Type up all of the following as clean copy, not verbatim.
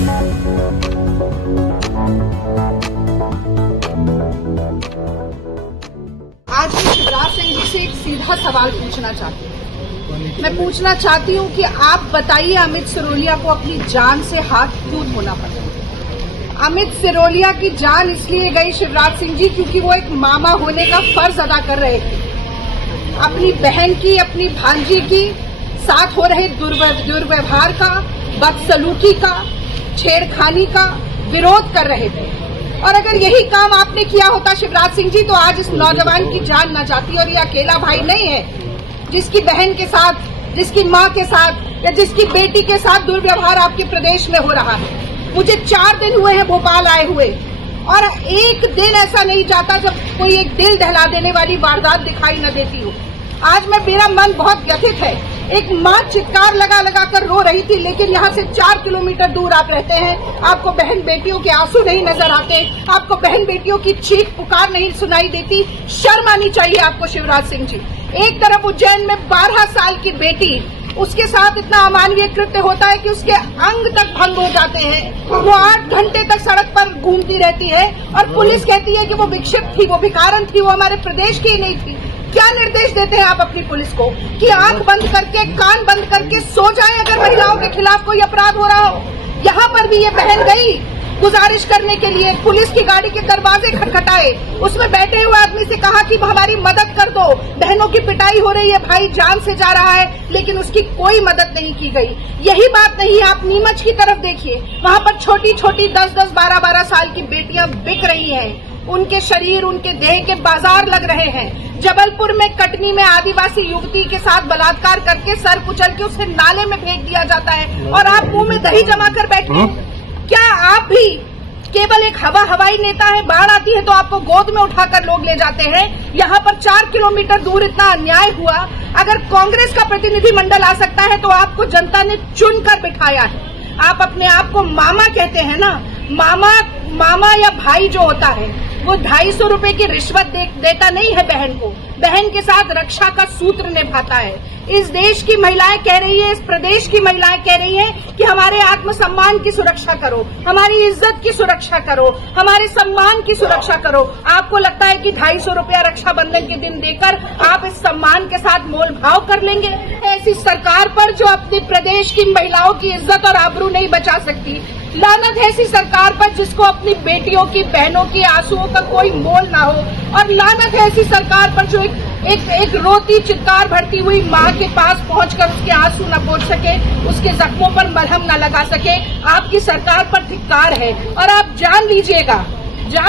आज मैं शिवराज सिंह जी से एक सीधा सवाल पूछना चाहती हूँ। मैं पूछना चाहती हूँ कि आप बताइए, अमित सिरोलिया को अपनी जान से हाथ क्यों धोना पड़ा? अमित सिरोलिया की जान इसलिए गई शिवराज सिंह जी क्योंकि वो एक मामा होने का फर्ज अदा कर रहे थे। अपनी बहन की, अपनी भांजी की साथ हो रहे दुर्व्यवहार का, बदसलूकी का, छेड़खानी का विरोध कर रहे थे। और अगर यही काम आपने किया होता शिवराज सिंह जी, तो आज इस नौजवान की जान न जाती। और ये अकेला भाई नहीं है जिसकी बहन के साथ, जिसकी मां के साथ या जिसकी बेटी के साथ दुर्व्यवहार आपके प्रदेश में हो रहा है। मुझे 4 दिन हुए हैं भोपाल आए हुए, और एक दिन ऐसा नहीं जाता जब कोई एक दिल दहला देने वाली वारदात दिखाई न देती हो। आज मेरा मन बहुत व्यथित है। एक माँ चित्कार लगा लगा कर रो रही थी, लेकिन यहाँ से 4 किलोमीटर दूर आप रहते हैं, आपको बहन बेटियों के आंसू नहीं नजर आते, आपको बहन बेटियों की चीख पुकार नहीं सुनाई देती। शर्म आनी चाहिए आपको शिवराज सिंह जी। एक तरफ उज्जैन में 12 साल की बेटी, उसके साथ इतना अमानवीय कृत्य होता है कि उसके अंग तक भंग हो जाते हैं। वो 8 घंटे तक सड़क पर घूमती रहती है और पुलिस कहती है कि वो विक्षिप्त थी, वो भिखारन थी, वो हमारे प्रदेश की नहीं थी। क्या निर्देश देते हैं आप अपनी पुलिस को कि आंख बंद करके, कान बंद करके सो जाए अगर महिलाओं के खिलाफ कोई अपराध हो रहा हो? यहाँ पर भी ये बहन गई गुजारिश करने के लिए, पुलिस की गाड़ी के दरवाजे खटखटाए, उसमें बैठे हुए आदमी से कहा कि हमारी मदद कर दो, बहनों की पिटाई हो रही है, भाई जान से जा रहा है, लेकिन उसकी कोई मदद नहीं की गई। यही बात नहीं, आप नीमच की तरफ देखिए, वहाँ पर छोटी छोटी 10-10, 12-12 साल की बेटियां बिक रही हैं। उनके शरीर, उनके देह के बाजार लग रहे हैं। जबलपुर में, कटनी में आदिवासी युवती के साथ बलात्कार करके सर कुचल के उसे नाले में फेंक दिया जाता है, और आप मुंह में दही जमा कर बैठे हैं। क्या आप भी केवल एक हवाई नेता है? बाढ़ आती है तो आपको गोद में उठाकर लोग ले जाते हैं। यहाँ पर 4 किलोमीटर दूर इतना अन्याय हुआ। अगर कांग्रेस का प्रतिनिधिमंडल आ सकता है तो आपको जनता ने चुनकर बिठाया है। आप अपने आप को मामा कहते हैं ना, मामा या भाई जो होता है वो 250 रुपए की रिश्वत देता नहीं है बहन को, बहन के साथ रक्षा का सूत्र निभाता है। इस देश की महिलाएं कह रही है, इस प्रदेश की महिलाएं कह रही हैं कि हमारे आत्मसम्मान की सुरक्षा करो, हमारी इज्जत की सुरक्षा करो, हमारे सम्मान की सुरक्षा करो। आपको लगता है कि 250 रुपया रक्षाबंधन के दिन देकर आप इस सम्मान के साथ मोल भाव कर लेंगे? ऐसी सरकार पर जो अपने प्रदेश की महिलाओं की इज्जत और आबरू नहीं बचा सकती। लानत है ऐसी सरकार पर जिसको अपनी बेटियों की, बहनों की आंसुओं का कोई मोल ना हो। और लानत है ऐसी सरकार पर जो एक रोती चित्कार भरती हुई माँ के पास पहुंचकर उसके आंसू न पोंछ सके, उसके जख्मों पर मलहम न लगा सके। आपकी सरकार पर धिक्कार है। और आप जान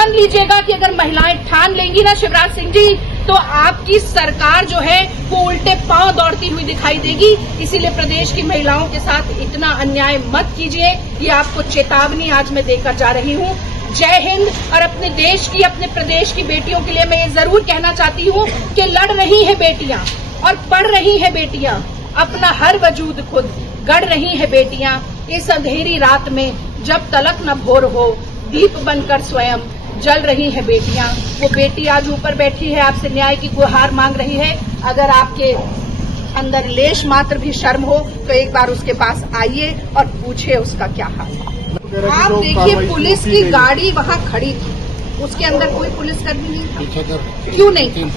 लीजिएगा कि अगर महिलाएं ठान लेंगी ना शिवराज सिंह जी, तो आपकी सरकार जो है वो उल्टे पांव दौड़ती हुई दिखाई देगी। इसीलिए प्रदेश की महिलाओं के साथ इतना अन्याय मत कीजिए। ये आपको चेतावनी आज मैं देकर जा रही हूँ। जय हिंद। और अपने देश की, अपने प्रदेश की बेटियों के लिए मैं ये जरूर कहना चाहती हूँ कि लड़ रही है बेटियां और पढ़ रही है बेटियां, अपना हर वजूद खुद गढ़ रही है बेटियां। इस अंधेरी रात में जब तलक न भोर हो, दीप बनकर स्वयं जल रही है बेटियां। वो बेटी आज ऊपर बैठी है, आपसे न्याय की गुहार मांग रही है। अगर आपके अंदर लेश मात्र भी शर्म हो तो एक बार उसके पास आइए और पूछिए उसका क्या हाल है। आप देखिए, पुलिस की गाड़ी वहाँ खड़ी थी, उसके अंदर कोई पुलिसकर्मी नहीं था। क्यों नहीं थी?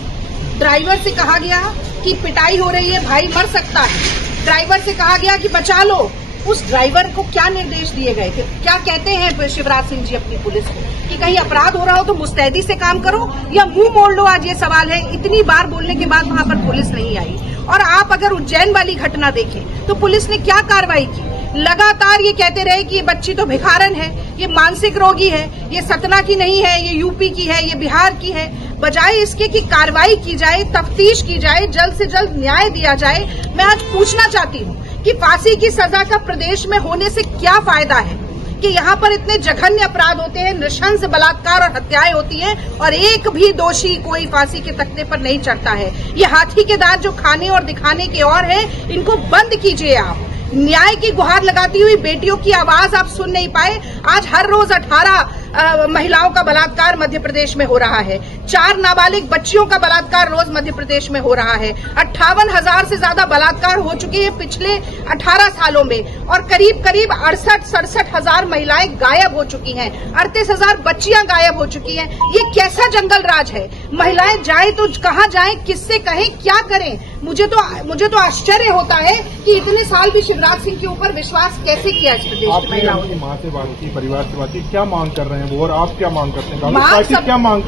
ड्राइवर से कहा गया कि पिटाई हो रही है, भाई मर सकता है। ड्राइवर से कहा गया कि बचा लो। उस ड्राइवर को क्या निर्देश दिए गए थे? क्या कहते हैं शिवराज सिंह जी अपनी पुलिस को कि कहीं अपराध हो रहा हो तो मुस्तैदी से काम करो या मुंह मोड़ लो? आज ये सवाल है। इतनी बार बोलने के बाद वहां पर पुलिस नहीं आई। और आप अगर उज्जैन वाली घटना देखें तो पुलिस ने क्या कार्रवाई की? लगातार ये कहते रहे कि ये बच्ची तो भिखारन है, ये मानसिक रोगी है, ये सतना की नहीं है, ये यूपी की है, ये बिहार की है। बजाय इसके कि कार्रवाई की जाए, तफ्तीश की जाए, जल्द से जल्द न्याय दिया जाए। मैं आज पूछना चाहती हूँ कि फांसी की सजा का प्रदेश में होने से क्या फायदा है कि यहाँ पर इतने जघन्य अपराध होते हैं, नृशंस बलात्कार और हत्याएं होती हैं और एक भी दोषी कोई फांसी के तख्ते पर नहीं चढ़ता है। ये हाथी के दांत जो खाने और दिखाने के और है, इनको बंद कीजिए आप। न्याय की गुहार लगाती हुई बेटियों की आवाज आप सुन नहीं पाए। आज हर रोज 18 महिलाओं का बलात्कार मध्य प्रदेश में हो रहा है, 4 नाबालिग बच्चियों का बलात्कार रोज मध्य प्रदेश में हो रहा है, 58,000 से ज्यादा बलात्कार हो चुके हैं पिछले 18 सालों में और करीब 68-67 हजार महिलाएं गायब हो चुकी हैं, 38,000 बच्चियां गायब हो चुकी हैं। ये कैसा जंगल राज है? महिलाएं जाएं तो कहां जाएं, किससे कहें, क्या करें? मुझे तो आश्चर्य होता है कि इतने साल भी शिवराज सिंह के ऊपर विश्वास कैसे किया इस प्रदेश की महिलाओं ने। माँ से बात की, परिवार से बात की, क्या मांग कर रहे हैं वो और आप क्या मांग करते हैं?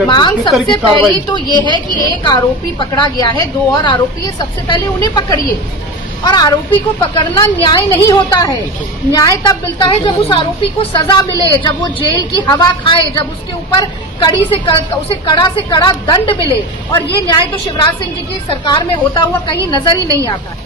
मांग सबसे पहली तो ये है कि एक आरोपी पकड़ा गया है, 2 और आरोपी है, सबसे पहले उन्हें पकड़िए। और आरोपी को पकड़ना न्याय नहीं होता है, न्याय तब मिलता है जब उस आरोपी को सजा मिले, जब वो जेल की हवा खाए, जब उसके ऊपर उसे कड़ा से कड़ा दंड मिले। और ये न्याय तो शिवराज सिंह जी की सरकार में होता हुआ कहीं नजर ही नहीं आता है।